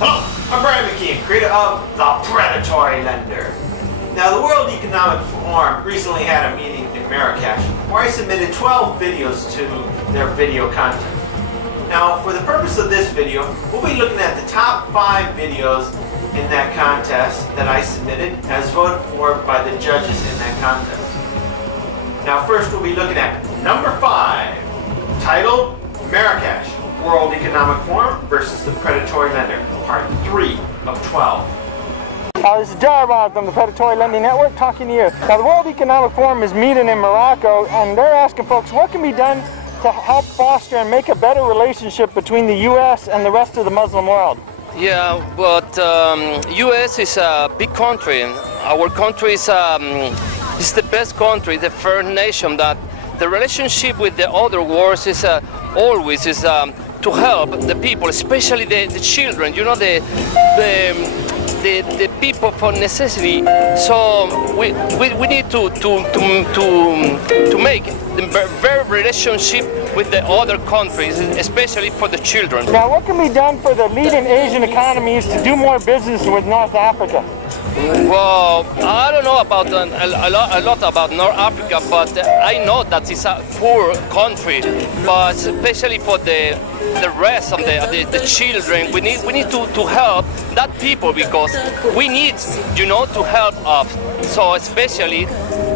Hello, I'm Brian McKeon, creator of the Predatory Lender. Now, the World Economic Forum recently had a meeting in Marrakech where I submitted 12 videos to their video content. Now, for the purpose of this video, we'll be looking at the top 5 videos in that contest that I submitted as voted for by the judges in that contest. Now, first we'll be looking at number 5, titled Marrakech, World Economic Forum versus the Predatory Lender, part 3 of 12. This is Jarvan from the Predatory Lending Network talking to you. Now, the World Economic Forum is meeting in Morocco, and they're asking folks what can be done to help foster and make a better relationship between the U.S. and the rest of the Muslim world. Yeah, but U.S. is a big country. Our country is the best country, the first nation. That the relationship with the other worlds is always to help the people, especially the children. You know, the people for necessity. So we need to make the very relationship with the other countries, especially for the children. Now, what can be done for the leading Asian economies to do more business with North Africa? Well, I don't know about a lot about North Africa, but I know that it's a poor country. But especially for the rest of the children, we need to help that people, because we need, you know, to help us. So especially,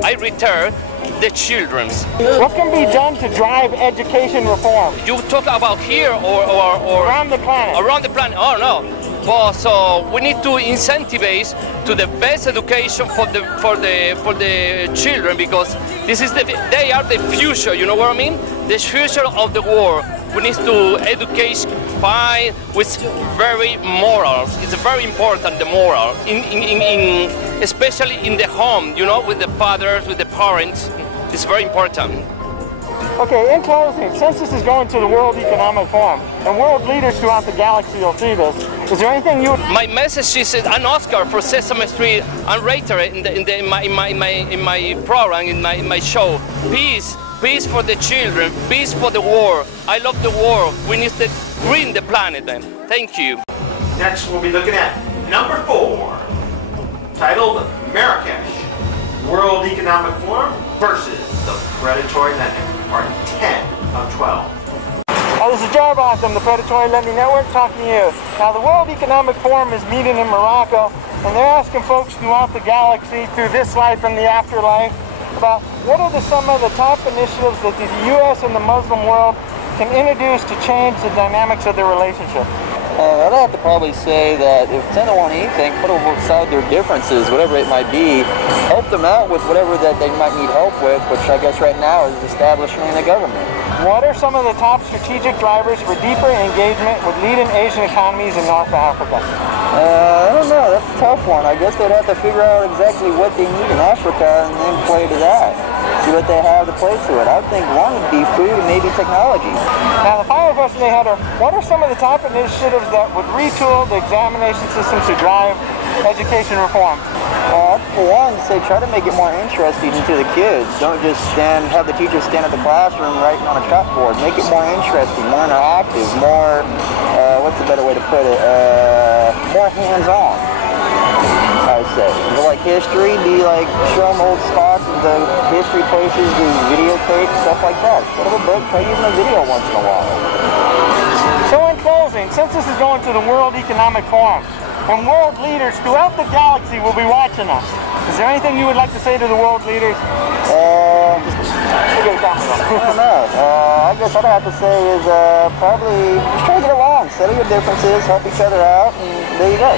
I return the children's. What can be done to drive education reform? You talk about here or around the planet? Around the planet. Oh no. Well, so we need to incentivize to the best education for the children, because they are the future. You know what I mean? The future of the world. We need to educate fine with very morals. It's very important, the moral, especially in the home. You know, with the fathers, with the parents. It's very important. Okay, in closing, since this is going to the World Economic Forum, and world leaders throughout the galaxy will see this, is there anything you would... My message is an Oscar for Sesame Street, and reiterate in my program, in my show. Peace for the children, peace for the world. I love the world. We need to green the planet then. Thank you. Next we'll be looking at number 4, titled Marrakech, World Economic Forum versus the Predatory Lender, part 10 of 12. This is Jarvan from the Predatory Lending Network talking to you. Now, the World Economic Forum is meeting in Morocco, and they're asking folks throughout the galaxy, through this life and the afterlife, about what are some of the top initiatives that the U.S. and the Muslim world can introduce to change the dynamics of their relationship. I'd have to probably say that if they don't want anything, put aside their differences, whatever it might be, help them out with whatever that they might need help with, which I guess right now is establishing the government. What are some of the top strategic drivers for deeper engagement with leading Asian economies in North Africa? I don't know, that's a tough one. I guess they'd have to figure out exactly what they need in Africa and then play to that. See what they have to play to it. I would think one would be food and maybe technology. Now, the final question they had are, what are some of the top initiatives that would retool the examination systems to drive education reform? For one, say try to make it more interesting to the kids. Don't just have the teachers stand at the classroom writing on a chalkboard. Make it more interesting, more interactive, more, what's a better way to put it, more hands-on, I would say. Like history, show them old spots of the history places, do videotapes, stuff like that. Instead of a book, try using a video once in a while. So in closing, since this is going to the World Economic Forum, and world leaders throughout the galaxy will be watching us, is there anything you would like to say to the world leaders? I don't know. I guess what I have to say is probably just try to get along, settle your differences, help each other out, and there you go.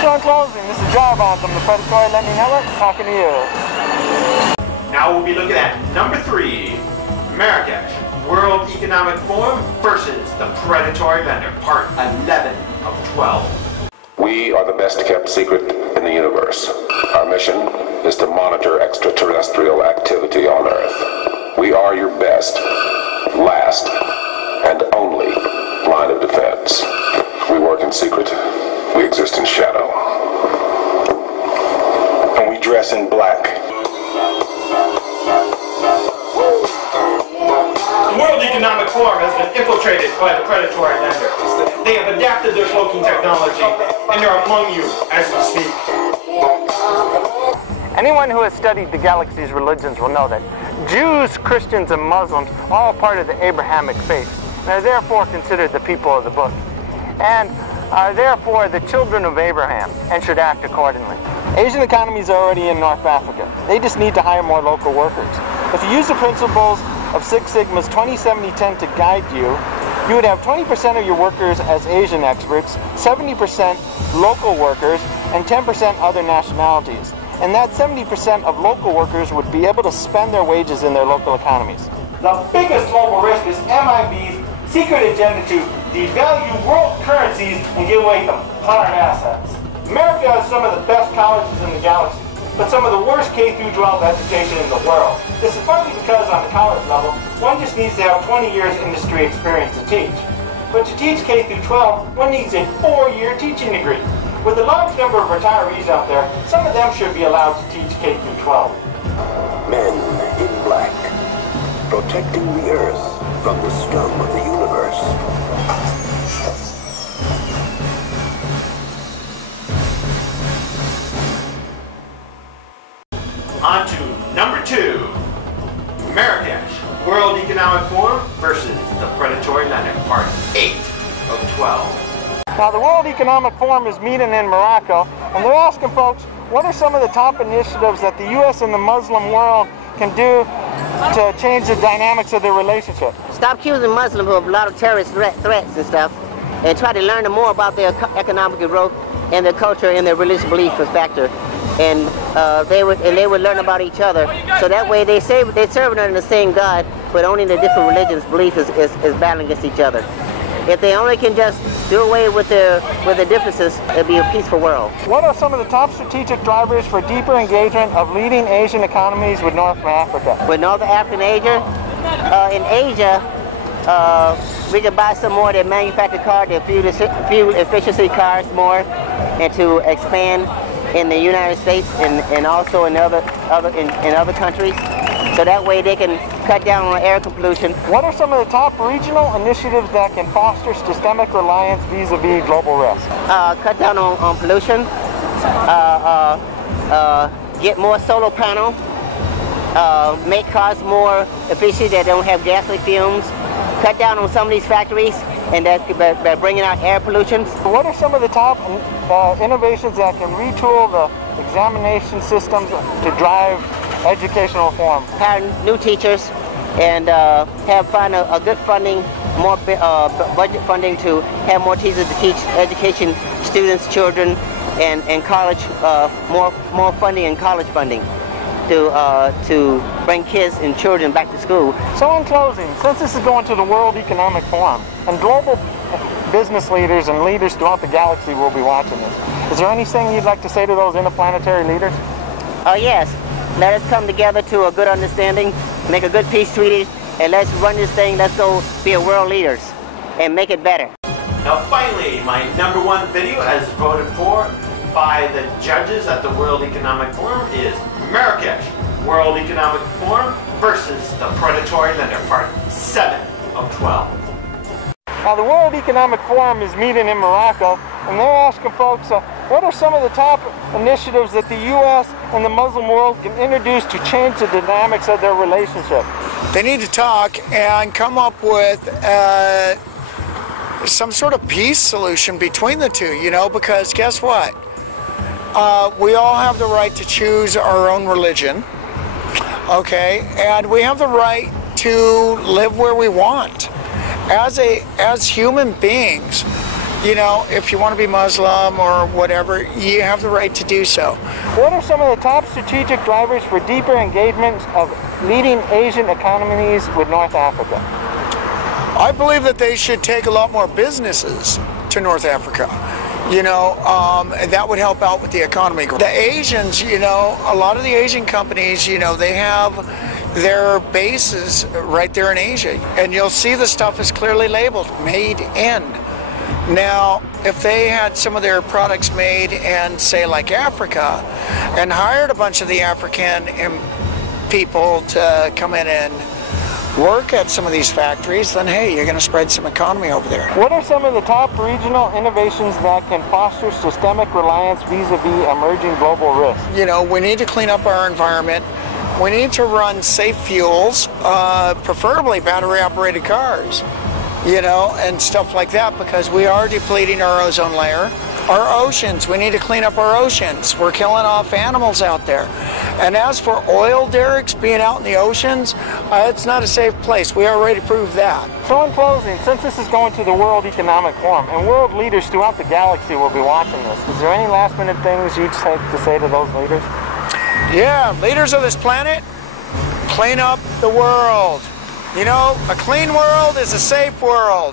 So in closing, this is Jarvan from the Predatory Lending Network talking to you. Now we'll be looking at number 3, Marrakech, World Economic Forum versus the Predatory Lender, part 11 of 12. We are the best kept secret in the universe. Our mission is to monitor extraterrestrial activity on Earth. We are your best, last, and only line of defense. We work in secret. We exist in shadow. And we dress in black. The World Economic Forum has been infiltrated by the Predatory Lender. They have adapted their cloaking technology, and they're among you as we speak. Anyone who has studied the galaxy's religions will know that Jews, Christians, and Muslims are all part of the Abrahamic faith, and are therefore considered the people of the book, and are therefore the children of Abraham, and should act accordingly. Asian economies are already in North Africa. They just need to hire more local workers. If you use the principles of Six Sigma's 20-70-10 to guide you, you would have 20% of your workers as Asian experts, 70% local workers, and 10% other nationalities. And that 70% of local workers would be able to spend their wages in their local economies. The biggest global risk is MIB's secret agenda to devalue world currencies and give away the hard assets. America has some of the best colleges in the galaxy, but some of the worst K-12 education in the world. This is partly because on the college level, one just needs to have 20 years industry experience to teach. But to teach K-12, one needs a 4-year teaching degree. With a large number of retirees out there, some of them should be allowed to teach K-12. Men in black, protecting the Earth from the scum of the universe. On to number 2, Marrakech, World Economic Forum versus the Predatory Lender, part 8 of 12. Now the World Economic Forum is meeting in Morocco, and they're asking folks, what are some of the top initiatives that the U.S. and the Muslim world can do to change the dynamics of their relationship? Stop accusing Muslims of a lot of terrorist threats and stuff, and try to learn more about their economic growth and their culture and their religious belief factor. And they would learn about each other. So that way they're serving under the same God, but only the different religions' belief is battling against each other. If they only can just do away with their differences, it'll be a peaceful world. What are some of the top strategic drivers for deeper engagement of leading Asian economies with North Africa? With North Africa and Asia? In Asia, we can buy some more of their manufactured cars, their fuel efficiency cars more, and to expand in the United States and also in other countries. So that way they can cut down on air pollution. What are some of the top regional initiatives that can foster systemic reliance vis-a-vis global risk? Cut down on pollution, get more solar panel, make cars more efficient that don't have gasoline fumes, cut down on some of these factories and by bringing out air pollution. What are some of the top innovations that can retool the examination systems to drive educational reform? Hire new teachers and find a good funding, more budget funding to have more teachers to teach education, students, children, and college, more funding and college funding to bring kids and children back to school. So in closing, since this is going to the World Economic Forum, and global business leaders and leaders throughout the galaxy will be watching this, is there anything you'd like to say to those interplanetary leaders? Yes. Let us come together to a good understanding, make a good peace treaty, and let's run this thing. Let's go be a world leaders and make it better. Now finally, my number 1 video as voted for by the judges at the World Economic Forum is Marrakech, World Economic Forum versus the Predatory Lender, part 7 of 12. Now the World Economic Forum is meeting in Morocco, and they're asking folks, what are some of the top initiatives that the U.S. and the Muslim world can introduce to change the dynamics of their relationship? They need to talk and come up with some sort of peace solution between the two, you know, because guess what? We all have the right to choose our own religion, okay, and we have the right to live where we want. As human beings, you know, if you want to be Muslim or whatever, you have the right to do so. What are some of the top strategic drivers for deeper engagement of leading Asian economies with North Africa? I believe that they should take a lot more businesses to North Africa. You know, that would help out with the economy. The Asians, you know, a lot of the Asian companies, you know, they have their bases right there in Asia. And you'll see the stuff is clearly labeled, made in. Now, if they had some of their products made in, say, like Africa, and hired a bunch of the African people to come in and work at some of these factories, then hey, you're going to spread some economy over there. What are some of the top regional innovations that can foster systemic reliance vis-a-vis emerging global risks? You know, we need to clean up our environment. We need to run safe fuels, preferably battery-operated cars, you know, and stuff like that, because we are depleting our ozone layer. Our oceans, we need to clean up our oceans. We're killing off animals out there. And as for oil derricks being out in the oceans, it's not a safe place. We already proved that. So in closing, since this is going to the World Economic Forum, and world leaders throughout the galaxy will be watching this, is there any last minute things you'd like to say to those leaders? Yeah, leaders of this planet, clean up the world. You know, a clean world is a safe world.